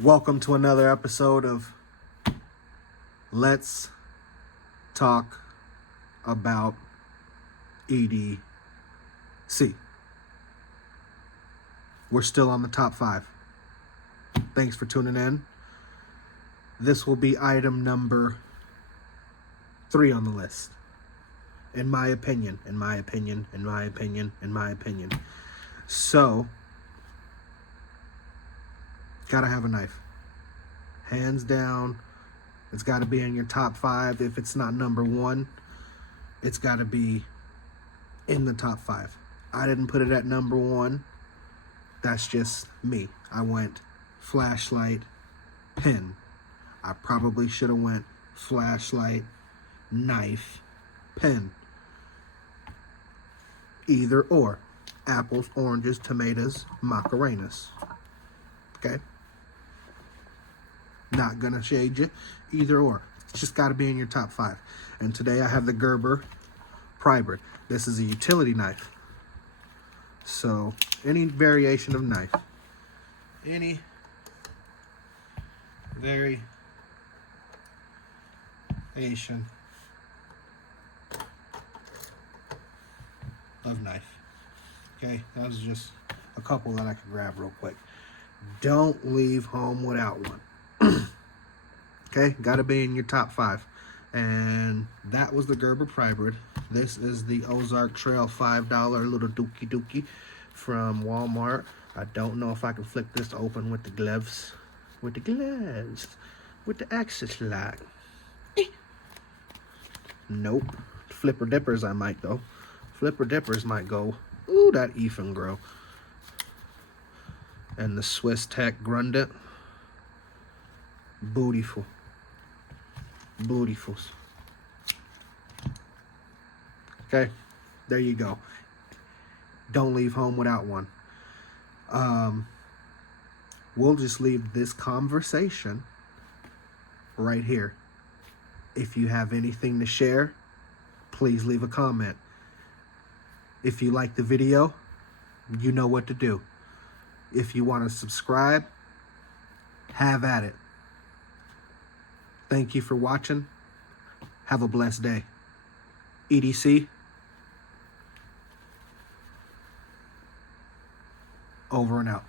Welcome to another episode of Let's Talk About EDC. We're still on the top 5. Thanks for tuning in. This will be item number 3 on the list. In my opinion. So, gotta have a knife. Hands down, it's gotta be in your top 5. If it's not number 1, it's gotta be in the top 5. I didn't put it at number 1. That's just me. I went flashlight, pen. I probably should have went flashlight, knife, pen. Either or. Apples, oranges, tomatoes, macarenas. Okay? Not gonna shade you. Either or. It's just gotta be in your top 5. And today I have the Gerber Prybrid. This is a utility knife. So, any variation of knife. Any variation of knife. Okay, that was just a couple that I could grab real quick. Don't leave home without one. Okay, gotta be in your top 5. And that was the Gerber Prybrid. This is the Ozark Trail $5 little dookie from Walmart. I don't know if I can flick this open with the gloves. With the access lock. Nope. Flipper dippers I might though. Flipper dippers might go. Ooh, that Ethan grow. And the Swiss Tech Grundit. Beautiful. Okay, there you go. Don't leave home without one. We'll just leave this conversation right here. If you have anything to share, please leave a comment. If you like the video, you know what to do. If you want to subscribe, have at it. Thank you for watching. Have a blessed day. EDC. Over and out.